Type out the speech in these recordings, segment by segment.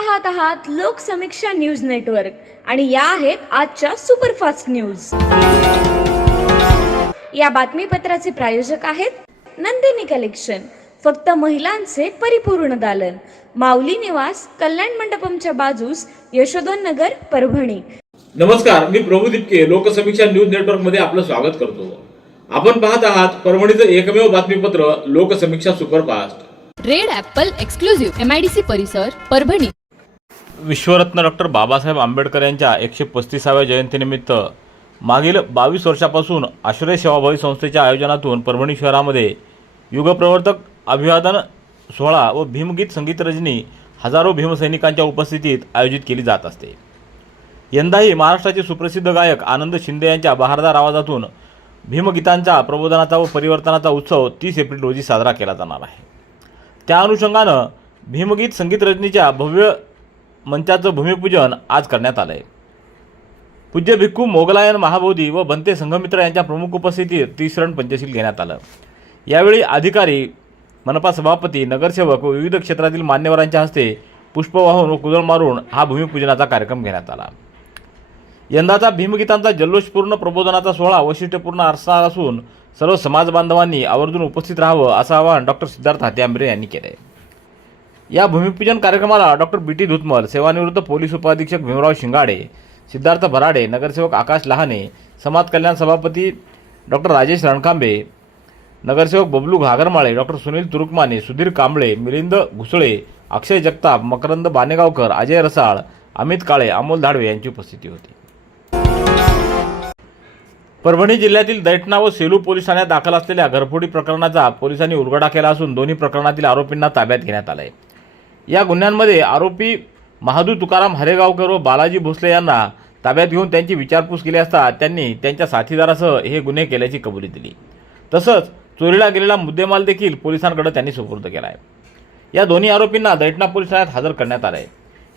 पाहत आहात Loksamiksha news network आणि या आहेत आजच्या सुपरफास्ट न्यूज। या बातमीपत्राचे प्रायोजक आहेत नंदिनी कलेक्शन, फक्त महिलांचे परिपूर्ण दालन, माऊली निवास, कल्याण मंडपमच्या बाजूस, यशोधन नगर, परभणी। नमस्कार, मी प्रभू दिपके लोकसमीक्षा न्यूज नेटवर्क मध्ये आपलं स्वागत करतो। आपण पाहत आहात परभणीचं एकमेव बातमीपत्र Loksamiksha superfast. Red Apple exclusive MIDC परिसर, परभणी। विश्वरत्न डॉक्टर बाबासाहेब आंबेडकर यांच्या 135व्या जयंतीनिमित्त मागील 22 वर्षापासून आश्रय सेवाभावी संस्थेच्या आयोजनातून परभणी शहरामध्ये युगप्रवर्तक अभिवादन सोहळा व भीमगीत संगीत रजनी हजारो भीमसैनिकांच्या उपस्थितीत आयोजित केली जात असते। यंदाही महाराष्ट्राचे सुप्रसिद्ध गायक आनंद शिंदे यांच्या बहारदार आवाजातून भीमगीतांचा प्रबोधनाचा व परिवर्तनाचा उत्सव 30 एप्रिल रोजी साजरा केला जाणार आहे। त्या अनुषंगानं भीमगीत संगीत रजनीच्या भव्य मंचाचं भूमिपूजन आज करण्यात आलं आहे। पूज्य भिक्खू मोगलायन महाबोधी व भंते संघमित्र यांच्या प्रमुख उपस्थितीत 30 रण पंचशील घेण्यात आलं। यावेळी अधिकारी, मनपा सभापती, नगरसेवक व विविध क्षेत्रातील मान्यवरांच्या हस्ते पुष्प वाहून व कुदळ मारून हा भूमिपूजनाचा कार्यक्रम घेण्यात आला। यंदाचा भीमगीतांचा जल्लोषपूर्ण प्रबोधनाचा सोहळा वैशिष्ट्यपूर्ण असणार असून सर्व समाज बांधवांनी आवर्जून उपस्थित राहावं असं आवाहन डॉक्टर सिद्धार्थ हातेआंबरे यांनी केलं आहे। या भूमिपूजन कार्यक्रमाला डॉक्टर BT धुतमल, सेवानिवृत्त पोलीस उपअधीक्षक भीमराव शिंगाडे, सिद्धार्थ भराडे, नगरसेवक आकाश लहाने, समाज कल्याण सभापती डॉक्टर राजेश रणकांबे, नगरसेवक बबलू घागरमाळे, डॉक्टर सुनील तुरुकमाने, सुधीर कांबळे, मिलिंद घुसळे, अक्षय जगताप, मकरंद बानेगावकर, अजय रसाळ, अमित काळे, अमोल धाडवे यांची उपस्थिती होती। परभणी जिल्ह्यातील दैठणा व सेलू पोलीस ठाण्यात दाखल असलेल्या घरफोडी प्रकरणाचा पोलिसांनी उलगडा केला असून दोन्ही प्रकरणातील आरोपींना ताब्यात घेण्यात आले आहे। या गुन्ह्यांमध्ये आरोपी महादू तुकाराम हरेगावकर व बालाजी भोसले यांना ताब्यात घेऊन त्यांची विचारपूस केली असता त्यांनी त्यांच्या साथीदारासह हे गुन्हे केल्याची कबुली दिली। तसंच चोरीला गेलेला मुद्देमाल देखील पोलिसांकडे त्यांनी सुपूर्द केला आहे। या दोन्ही आरोपींना दैठणा पोलीस ठाण्यात हजर करण्यात आले आहे।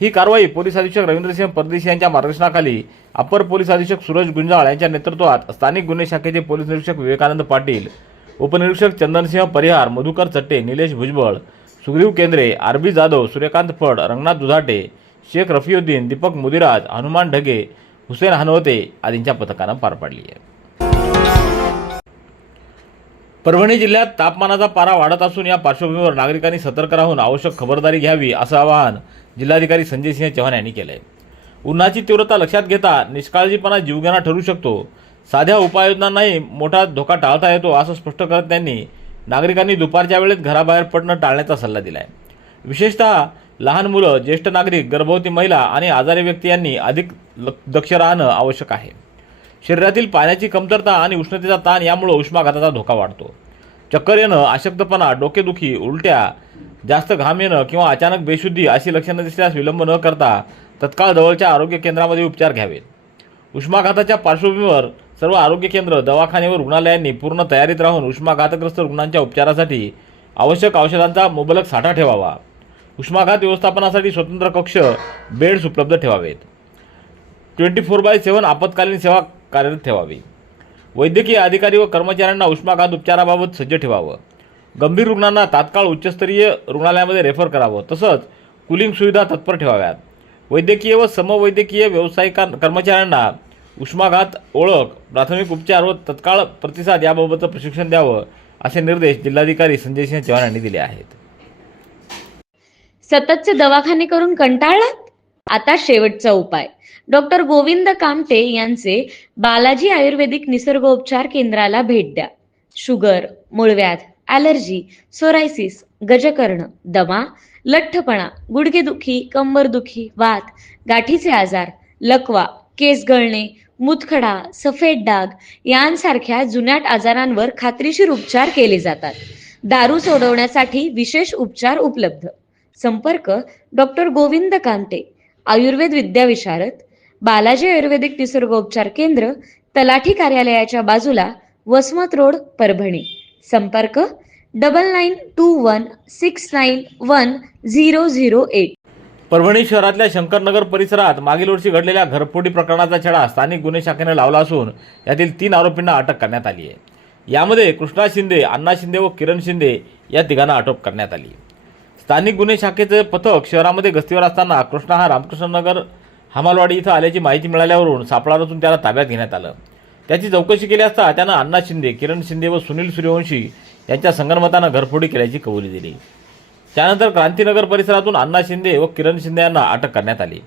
ही कारवाई पोलीस अधीक्षक रवींद्रसिंह परदेशी यांच्या मार्गदर्शनाखाली अपर पोलीस अधीक्षक सूरज गुंजाळ यांच्या नेतृत्वात स्थानिक गुन्हे शाखेचे पोलीस निरीक्षक विवेकानंद पाटील, उपनिरीक्षक चंदनसिंह परिहार, मधुकर चट्टे, निलेश भुजबळ, सुग्रीव केंद्रे, RB जाधव, सूर्यकांत फड, रंगनाथ दुधाटे, शेख रफिउद्दीन, दीपक मुदिराज, हनुमान ढगे, हुसेन हनवते आदींच्या पथकानं पार पाडली आहे। परभणी जिल्ह्यात तापमानाचा पारा वाढत असून या पार्श्वभूमीवर नागरिकांनी सतर्क राहून आवश्यक खबरदारी घ्यावी असं आवाहन जिल्हाधिकारी संजय सिंह चव्हाण यांनी केलं आहे। उन्हाची तीव्रता लक्षात घेता निष्काळजीपणा जीवघेणा ठरू शकतो, साध्या उपाययोजनांनाही मोठा धोका टाळता येतो असं स्पष्ट करत त्यांनी नागरिकांनी दुपारच्या वेळेत घराबाहेर पडणं टाळण्याचा सल्ला दिला आहे। विशेषतः लहान मुलं, ज्येष्ठ नागरिक, गर्भवती महिला आणि आजारी व्यक्ती यांनी अधिक दक्ष राहणं आवश्यक आहे। शरीरातील पाण्याची कमतरता आणि उष्णतेचा ताण यामुळे उष्माघाताचा धोका वाढतो। चक्कर येणं, अशक्तपणा, डोकेदुखी, उलट्या, जास्त घाम येणं किंवा अचानक बेशुद्धी अशी लक्षणं दिसल्यास विलंब न करता तत्काळ जवळच्या आरोग्य केंद्रामध्ये उपचार घ्यावेत। उष्माघाताच्या पार्श्वभूमीवर सर्व आरोग्य केंद्र, दवाखाने व रुग्णालयांनी पूर्ण तयारीत राहून उष्माघातग्रस्त रुग्णांच्या उपचारासाठी आवश्यक औषधांचा मुबलक साठा ठेवावा। उष्माघात व्यवस्थापनासाठी स्वतंत्र कक्ष, बेड्स उपलब्ध ठेवावेत। 24/7 आपत्कालीन सेवा कार्यरत ठेवावी। वैद्यकीय अधिकारी व कर्मचाऱ्यांना उष्माघात उपचाराबाबत सज्ज ठेवावं। गंभीर रुग्णांना तात्काळ उच्चस्तरीय रुग्णालयामध्ये रेफर करावं। तसंच कूलिंग सुविधा तत्पर ठेवाव्यात। वैद्यकीय व समवैद्यकीय व्यावसायिक कर्मचाऱ्यांना उष्माघात ओळख, प्राथमिक उपचार व तत्काळ प्रतिसाद याबाबतचं प्रशिक्षण द्यावं असे निर्देश जिल्हाधिकारी संजय सिंह चव्हाण यांनी दिले आहेत। सततचे दवाखाने करून कंटाळलात? आता शेवटचा उपाय। डॉक्टर गोविंद कामटे यांचे बालाजी आयुर्वेदिक निसर्गोपचार केंद्राला भेट द्या। शुगर, मूळव्याध, ॲलर्जी, सोरायसिस, गजकर्ण, दमा, लठ्ठपणा, गुडघेदुखी, कंबरदुखी, वात, गाठीचे आजार, लकवा, केस गळणे, मूतखडा, सफेद डाग यांसारख्या जुनाट आजारांवर खात्रीशीर उपचार केले जातात। दारू सोडवण्यासाठी विशेष उपचार उपलब्ध। संपर्क डॉक्टर गोविंद कामटे, आयुर्वेद विद्याविशारद, बालाजी आयुर्वेदिक निसर्गोपचार केंद्र, तलाठी कार्यालयाच्या बाजूला, वसमत रोड, परभणी। संपर्क 9921691008। परभणी शहरातल्या शंकरनगर परिसरात मागील वर्षी घडलेल्या घरफोडी प्रकरणाचा छडा स्थानिक गुन्हे शाखेने लावला असून यातील 3 आरोपींना अटक करण्यात आली आहे। यामध्ये कृष्णा शिंदे, अण्णा शिंदे व किरण शिंदे या तिघांना अटक करण्यात आली। स्थानिक गुन्हे शाखेचे पथक शहरामध्ये गस्तीवर असताना कृष्णा हा रामकृष्णनगर हमालवाडी इथं आल्याची माहिती मिळाल्यावरून सापळा रचून त्याला ताब्यात घेण्यात आलं. त्याची चौकशी केली असता त्यानं अण्णा शिंदे, किरण शिंदे व सुनील सूर्यवंशी यांच्या संगनमतानं घरफोडी केल्याची कबुली दिली. त्यानंतर क्रांतीनगर परिसरातून अण्णा शिंदे व किरण शिंदे यांना अटक करण्यात आली.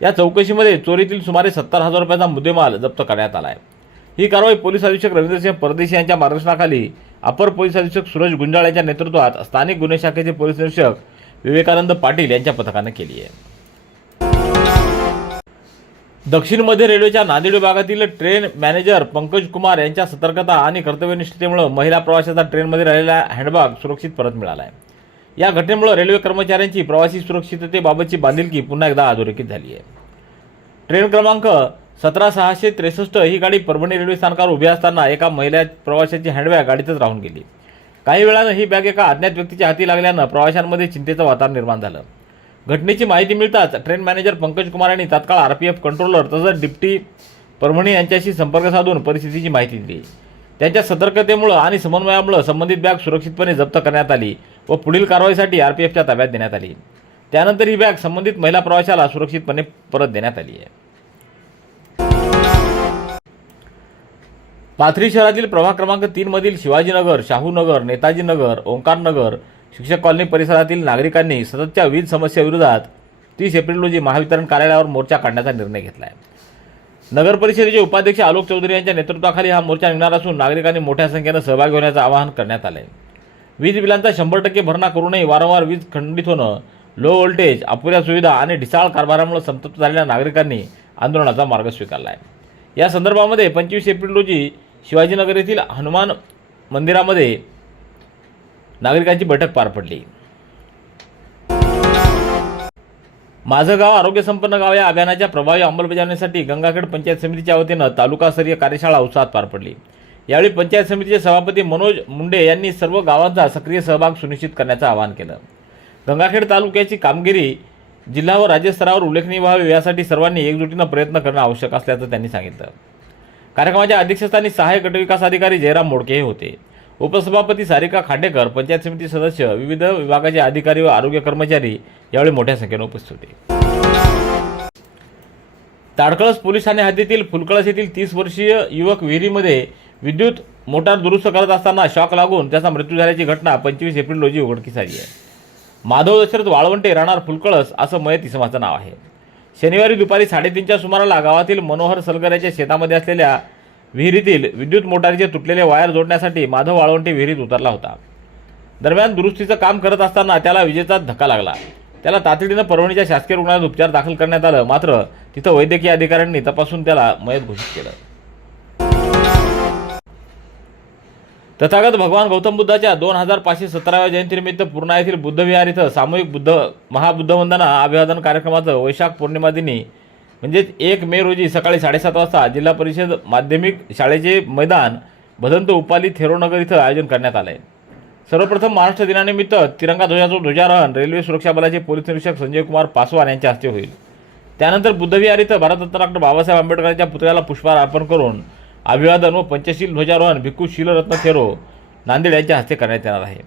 या चौकशीमध्ये चोरीतील सुमारे 70,000 रुपयाचा मुद्देमाल जप्त करण्यात आला आहे. ही कारवाई पोलीस अधीक्षक रवींद्रसिंह परदेशी यांच्या मार्गदर्शनाखाली अपर पोलीस अधीक्षक सूरज गुंजाळ यांच्या नेतृत्वात स्थानिक गुन्हे शाखेचे पोलीस निरीक्षक विवेकानंद पाटील यांच्या पथकाने केली आहे. दक्षिण मध्य रेल्वेच्या नांदेड विभागातील ट्रेन मॅनेजर पंकज कुमार यांच्या सतर्कता आणि कर्तव्यनिष्ठतेमुळे महिला प्रवाशाचा ट्रेनमध्ये राहिलेला हँडबॅग सुरक्षित परत मिळाला आहे. या घटनेमुळे रेल्वे कर्मचाऱ्यांची प्रवासी सुरक्षिततेबाबतची बांधिलकी पुन्हा एकदा अधोरेखित झाली आहे. ट्रेन क्रमांक 17663 ही गाडी परभणी रेल्वे स्थानकावर उभी असताना एका महिला प्रवाशाची हँडबॅग गाडीतच राहून गेली. काही वेळानं ही बॅग एका अज्ञात व्यक्तीच्या हाती लागल्यानं प्रवाशांमध्ये चिंतेचं वातावरण निर्माण झालं. घटनेची माहिती मिळताच ट्रेन मॅनेजर पंकज कुमार यांनी तात्काळ आरपीएफ कंट्रोलर तसंच डिप्टी परभणी यांच्याशी संपर्क साधून परिस्थितीची माहिती दिली. त्यांच्या सतर्कतेमुळे आणि समन्वयामुळे संबंधित बॅग सुरक्षितपणे जप्त करण्यात आली व पुढील कारवाईसाठी आरपीएफच्या ताब्यात देण्यात आली. त्यानंतर ही बॅग संबंधित महिला प्रवाशाला सुरक्षितपणे परत देण्यात आली आहे. पाथरी शहरातील प्रभाग क्रमांक 3 मधील शिवाजीनगर, शाहूनगर, नेताजीनगर, ओंकारनगर शिक्षक कॉलनी परिसरातील नागरिकांनी सततच्या वीज समस्येविरोधात 30 एप्रिल रोजी महावितरण कार्यालयावर मोर्चा काढण्याचा निर्णय घेतला आहे. नगर परिषदेचे उपाध्यक्ष आलोक चौधरी यांच्या नेतृत्वाखाली हा मोर्चा निघणार असून नागरिकांनी मोठ्या संख्येने सहभागी होण्याचं आवाहन करण्यात आलं आहे. वीज बिलांचा 100% भरणा करूनही वारंवार वीज खंडित होणं, लो व्होल्टेज, अपुऱ्या सुविधा आणि ढिसाळ कारभारामुळे संतप्त झालेल्या नागरिकांनी आंदोलनाचा मार्ग स्वीकारला आहे. या संदर्भामध्ये 25 एप्रिल रोजी शिवाजीनगर येथील हनुमान मंदिरामध्ये नागरिकांची बैठक पार पडली. माझं गाव आरोग्य संपन्न गाव या अभियानाच्या प्रभावी अंमलबजावणीसाठी गंगाखेड पंचायत समितीच्या वतीनं तालुकास्तरीय कार्यशाळा उत्साहात पार पडली. यावेळी पंचायत समितीचे सभापती मनोज मुंडे यांनी सर्व गावांचा सक्रिय सहभाग सुनिश्चित करण्याचं आवाहन केलं. गंगाखेड तालुक्याची कामगिरी जिल्हा व राज्य स्तरावर उल्लेखनीय व्हावी यासाठी सर्वांनी एकजुटीनं प्रयत्न करणं आवश्यक असल्याचं त्यांनी सांगितलं. कार्यक्रमाच्या अध्यक्षस्थानी सहाय्यक गटविकास अधिकारी जयराम मोडके हे होते. उपसभापती सारिका खांडेकर, पंचायत समिती सदस्य, विविध विभागाचे अधिकारी व आरोग्य कर्मचारी यावेळी मोठ्या संख्येने उपस्थित होते. ताडकळस पोलीस ठाणे हद्दीतील फुलकळस येथील 30 वर्षीय युवक विहिरीमध्ये विद्युत मोटार दुरुस्त करत असताना शॉक लागून त्याचा मृत्यू झाल्याची घटना 25 एप्रिल रोजी उघडकीस आली आहे. माधव दशरथ वाळवंटे राहणार फुलकळस असं मयत इसमाचं नाव आहे. शनिवारी दुपारी 3:30च्या सुमाराला गावातील मनोहर सलगर याच्या शेतामध्ये असलेल्या विहिरीतील विद्युत मोटारीचे तुटलेले वायर जोडण्यासाठी माधव वाळवंटे विहिरीत उतरला होता. दरम्यान दुरुस्तीचं काम करत असताना त्याला विजेचा धक्का लागला. त्याला तातडीनं परभणीच्या शासकीय रुग्णालयात उपचार दाखल करण्यात आलं. मात्र तिथं वैद्यकीय अधिकाऱ्यांनी तपासून त्याला मयत घोषित केलं. तथागत भगवान गौतम बुद्धाच्या 2517व्या जयंतीनिमित्त पूर्णा येथील बुद्धविहार इथं सामूहिक महाबुद्धवंदना अभिवादन कार्यक्रमाचं वैशाख पौर्णिमा दिनी म्हणजेच 1 मे रोजी सकाळी 7:30 वाजता जिल्हा परिषद माध्यमिक शाळेचे मैदान भदंत उपाली थेरोनगर इथं आयोजन करण्यात आलं आहे. सर्वप्रथम महाराष्ट्र दिनानिमित्त तिरंगा ध्वजाचं ध्वजारोहण रेल्वे सुरक्षा बलाचे पोलीस निरीक्षक संजय कुमार पासवान यांच्या हस्ते होईल. त्यानंतर बुद्धविहार इथं भारतरत्न डॉक्टर बाबासाहेब आंबेडकरांच्या पुतळ्याला पुष्पहार अर्पण करून अभिवादन व पंचशील ध्वजारोहण भिक्खू शीलरत्न थेरो नांदेड यांच्या हस्ते करण्यात येणार आहे.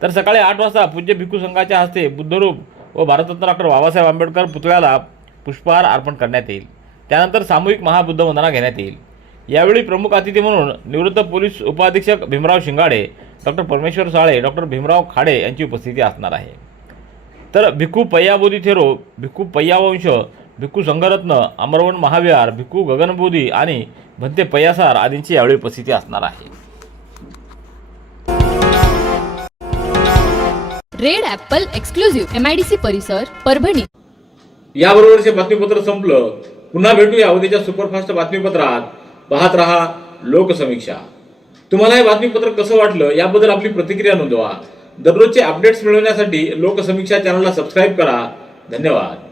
तर सकाळी 8 वाजता पूज्य भिक्खू संघाच्या हस्ते बुद्धरूप व भारतरत्न डॉक्टर बाबासाहेब आंबेडकर पुतळ्याला पुष्पहार अर्पण करण्यात येईल. त्यानंतर सामूहिक महाबुद्धवंदना घेण्यात येईल. यावेळी प्रमुख अतिथी म्हणून निवृत्त पोलीस उपअधीक्षक भीमराव शिंगाडे, डॉक्टर परमेश्वर साळे, डॉक्टर भीमराव खाडे यांची उपस्थिती असणार आहे. तर भिक्खू पय्याबोधी थेरो, भिक्खू पय्यावंश, भिक्खू संघरत्न, अमरवन महाविहार, भिक्खू गगनबोधी आणि भंते पय्यासार आदींची यावेळी उपस्थिती असणार आहे. रेड ॲपल एक्सक्लुझिव्ह MIDC परिसर परभणी. याबरोबरचे बातमीपत्र संपलं. पुन्हा भेटूया उद्याच्या सुपरफास्ट बातमीपत्रात. पाहत रहा लोकसमीक्षा. तुम्हाला हे बातमीपत्र कसं वाटलं याबद्दल आपली प्रतिक्रिया नोंदवा. दररोजचे अपडेट्स मिळवण्यासाठी लोकसमीक्षा चॅनलला सबस्क्राईब करा. धन्यवाद.